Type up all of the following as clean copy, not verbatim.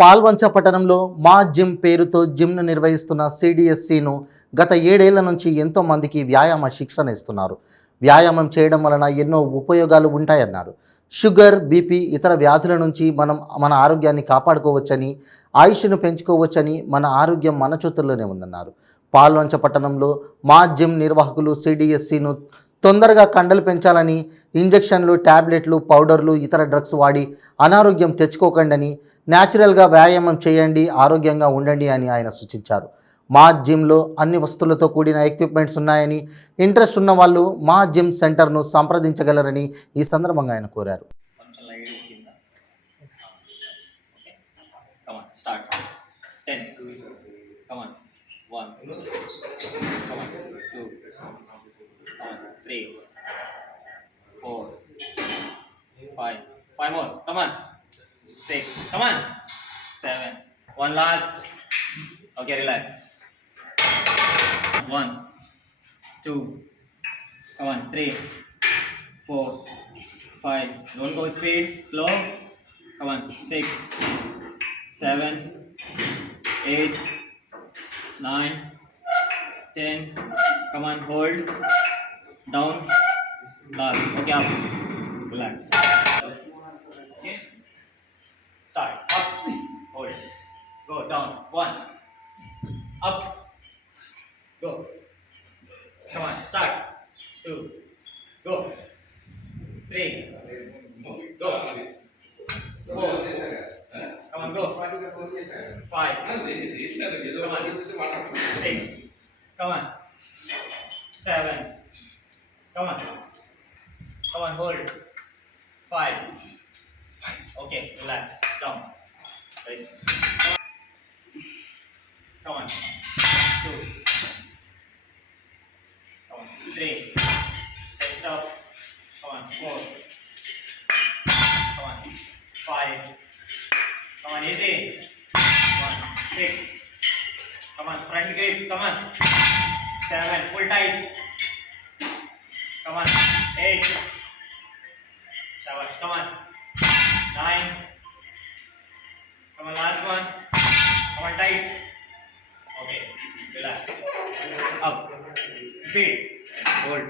పాల్వంచ పట్టణంలో మా జిమ్ పేరుతో జిమ్ను నిర్వహిస్తున్న సిడిఎస్సిను గత 7 ఏళ్ల నుంచి ఎంతో మందికి వ్యాయామ శిక్షణ ఇస్తున్నారు. వ్యాయామం చేయడం వలన ఎన్నో ఉపయోగాలు ఉంటాయన్నారు. షుగర్, బీపీ ఇతర వ్యాధుల నుంచి మన ఆరోగ్యాన్ని కాపాడుకోవచ్చని, ఆయుష్ను పెంచుకోవచ్చని, మన ఆరోగ్యం మన చేతుల్లోనే ఉందన్నారు. పాల్వంచ పట్టణంలో మా జిమ్ నిర్వాహకులు సిడిఎస్సిను తొందరగా కండలు పెంచాలని, ఇంజెక్షన్లు, టాబ్లెట్లు, పౌడర్లు, ఇతర డ్రగ్స్ వాడి అనారోగ్యం తెచ్చుకోకండని, న్యాచురల్గా వ్యాయామం చేయండి, ఆరోగ్యంగా ఉండండి అని ఆయన సూచించారు. మా జిమ్లో అన్ని వస్తువులతో కూడిన ఎక్విప్మెంట్స్ ఉన్నాయని, ఇంట్రెస్ట్ ఉన్న వాళ్ళు మా జిమ్ సెంటర్ను సంప్రదించగలరని ఈ సందర్భంగా ఆయన కోరారు. Five more. Come on. 6. Come on. 7. One last. Okay, relax. 1, 2. Come on. 3, 4, 5. Don't go speed. Slow. Come on. 6, 7, 8, 9, 10. Come on. Hold. Down. Last. Okay, up. Relax. Okay. Start. Up. Hold. Go down. 1. Up. Go. Come on. Start. 2. Go. 3. Go. 4. Come on. Go. 5. Come on. 6. Come on. 7. Come on. Come on. Hold. 5. Okay, relax. Down. Nice. Come on. 2. Come on. 3. Chest up. Come on. 4. Come on. 5. Come on. Easy. 1. 6. Come on. Front grip. Come on. 7. Full tight. Come on. 8. Shabash. Come on. 9. Come on, last one. Come on, tight. Okay, relax. Up. Speed. Hold.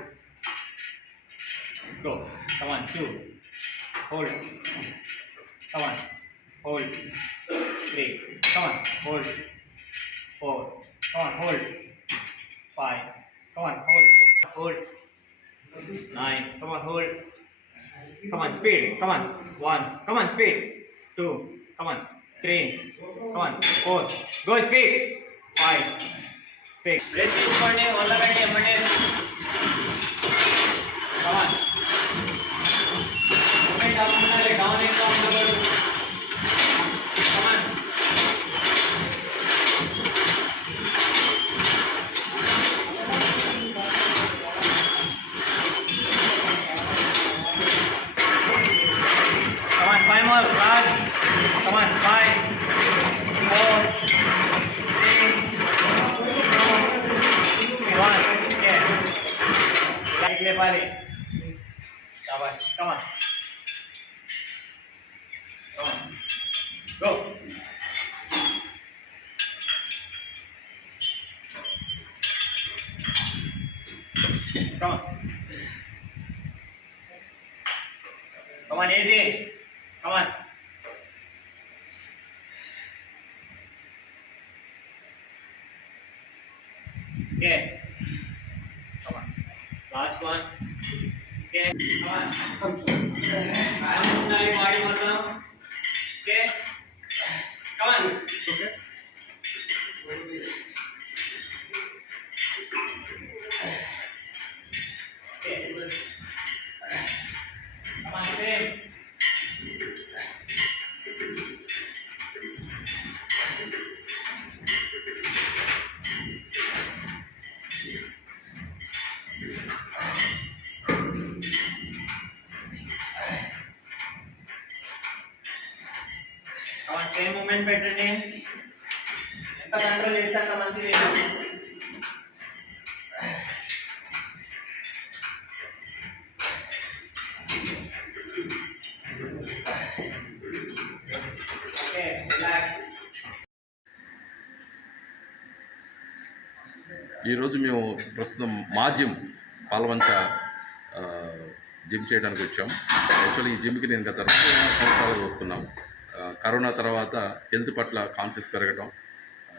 Go. Come on, 2. Hold. Come on. Hold. 3. Come on. Hold. 4. Come on, hold. 5. Come on, hold. Hold. 9. Come on, hold. Come on, speed. Come on. 1. Come on, speed. 2. Come on. 3. Come on. 4. Go speed. 5. 6. Breath తీసుకోండి. వదలకండి ఎమ్మటే. Come on. Moment up ఉండాలి. Down ఇంకా ఉండకూడదు. Come on. Come on, 5 more. Last. Come on, 5, 4, 3, 2, 1. Okay. Right leg pali. Shabash. Come on. Come on. Go. Come on. Come on, easy. Come on. Okay. Come on. Last one. Okay. Come on. Balance undaali body మొత్తం. Okay. Come on. Okay. Okay. Come on, same. Same moment పెట్టండి. ఎంత control చేస్తే అంత మంచిది. Okay, relax. ఈరోజు మేము ప్రస్తుతం మా జిమ్ పాలవంచ ఆ, జిమ్ చేయడానికి వచ్చాం. యాక్చువల్లీ ఈ జిమ్కి నేను గత 2 సంవత్సరాలుగా వస్తున్నాం. కరోనా తర్వాత హెల్త్ పట్ల కాన్షియస్ పెరగటం,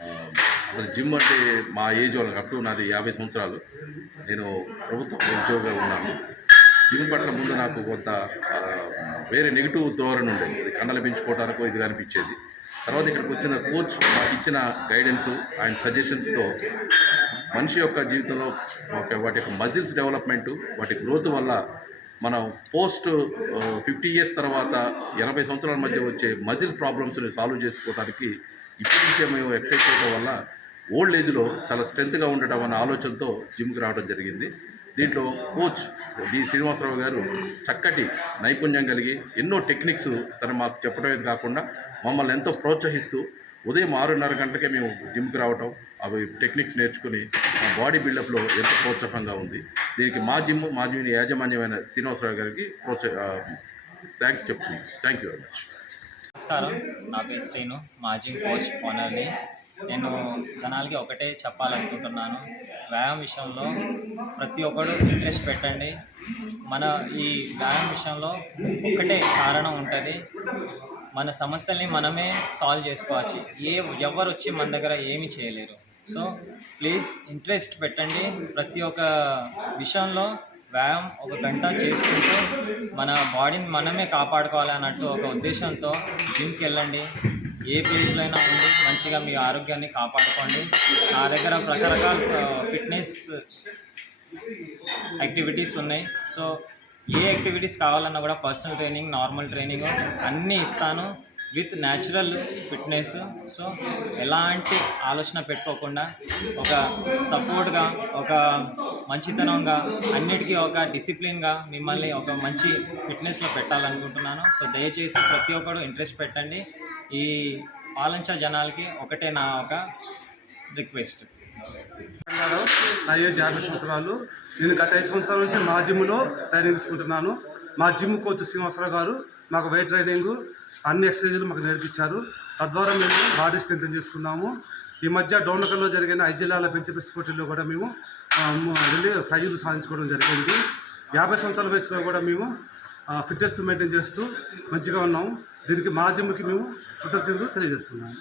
ఆ, అసలు జిమ్ అంటే మా ఏజ్ వాళ్ళకి అప్పుడు నాది 50 సంవత్సరాలు. నేను ప్రభుత్వ ఉద్యోగిగా ఉన్నాను. జిమ్ పట్ల ముందు నాకు కొంత వేరే నెగిటివ్ ధోరణి ఉండేది. అది కండలు పెంచుకోవడానికో ఇది అనిపించేది. తర్వాత ఇక్కడికి వచ్చిన కోచ్ మాకు ఇచ్చిన గైడెన్స్, ఆయన సజెషన్స్తో మనిషి యొక్క జీవితంలో వాటి యొక్క మజిల్స్ డెవలప్మెంటు, వాటి గ్రోత్ వల్ల మనం పోస్ట్ 50 ఇయర్స్ తర్వాత 80 సంవత్సరాల మధ్య వచ్చే మజిల్ ప్రాబ్లమ్స్ని సాల్వ్ చేసుకోవడానికి ఇప్పటి నుంచే మేము ఎక్సర్సైజ్ చేయడం వల్ల ఓల్డ్ ఏజ్లో చాలా స్ట్రెంత్గా ఉండటం అనే ఆలోచనతో జిమ్కి రావడం జరిగింది. దీంట్లో కోచ్ బి శ్రీనివాసరావు గారు చక్కటి నైపుణ్యం కలిగి ఎన్నో టెక్నిక్స్ తను మాకు చెప్పడమే కాకుండా మమ్మల్ని ఎంతో ప్రోత్సహిస్తూ ఉదయం 6:30 గంటలకే మేము జిమ్కి రావటం, అవి టెక్నిక్స్ నేర్చుకుని మా బాడీ బిల్డప్లో ఎంతో ప్రోత్సాహంగా ఉంది. దీనికి మా జిమ్ యాజమాన్యమైన శ్రీనివాసరావు గారికి థ్యాంక్స్ చెప్తున్నాను. Thank you very much. నమస్కారం, నా పేరు శ్రీను, మా జిమ్ కోచ్ ఓనర్ని. నేను జనాలకి ఒకటే చెప్పాలనుకుంటున్నాను, వ్యాయామం విషయంలో ప్రతి ఒక్కరు ఇంట్రెస్ట్ పెట్టండి. మన ఈ వ్యాయామం విషయంలో ఒకటే కారణం ఉంటుంది, మన సమస్యల్ని మనమే సాల్వ్ చేసుకోవచ్చు. ఎవరు వచ్చి మన దగ్గర ఏమీ చేయలేరు. సో ప్లీజ్ ఇంట్రెస్ట్ పెట్టండి. ప్రతి ఒక్క విషయంలో వ్యాయామం 1 గంట చేసుకుంటూ మన బాడీని మనమే కాపాడుకోవాలి అన్నట్టు ఒక ఉద్దేశంతో జిమ్కి వెళ్ళండి. ఏ ప్లేస్లో అయినా ఉండి మంచిగా మీ ఆరోగ్యాన్ని కాపాడుకోండి. నా దగ్గర రకరకాల ఫిట్నెస్ యాక్టివిటీస్ ఉన్నాయి. సో ఏ యాక్టివిటీస్ కావాలన్నా కూడా పర్సనల్ ట్రైనింగ్, నార్మల్ ట్రైనింగ్ అన్నీ ఇస్తాను విత్ న్యాచురల్ ఫిట్నెస్. సో ఎలాంటి ఆలోచన పెట్టుకోకుండా ఒక సపోర్ట్గా, ఒక మంచితనంగా, అన్నిటికీ ఒక డిసిప్లిన్గా మిమ్మల్ని ఒక మంచి ఫిట్నెస్లో పెట్టాలనుకుంటున్నాను. సో దయచేసి ప్రతి ఒక్కరు ఇంట్రెస్ట్ పెట్టండి. ఈ పాలంచ జనాలకి ఒకటే నా ఒక రిక్వెస్ట్. నా ఏజ్ 50 సంవత్సరాలు. నేను గత 5 సంవత్సరాల నుంచి మా జిమ్లో ట్రైనింగ్ తీసుకుంటున్నాను. మా జిమ్ కోచ్ శ్రీనివాసరావు గారు మాకు వెయిట్ ట్రైనింగ్, అన్ని ఎక్సర్సైజులు మాకు నేర్పించారు. తద్వారా మేము బాడీ స్ట్రెంథెన్ చేసుకున్నాము. ఈ మధ్య డోర్నకల్లో జరిగిన 5 జిల్లాల బెంచ్ ప్రెస్ పోటీల్లో కూడా మేము వెళ్ళి ప్రైజులు సాధించుకోవడం జరిగింది. 50 సంవత్సరాల వయసులో కూడా మేము ఫిట్నెస్ మెయింటైన్ చేస్తూ మంచిగా ఉన్నాము. దీనికి మా జిమ్కి మేము కృతజ్ఞతలు తెలియజేస్తున్నాము.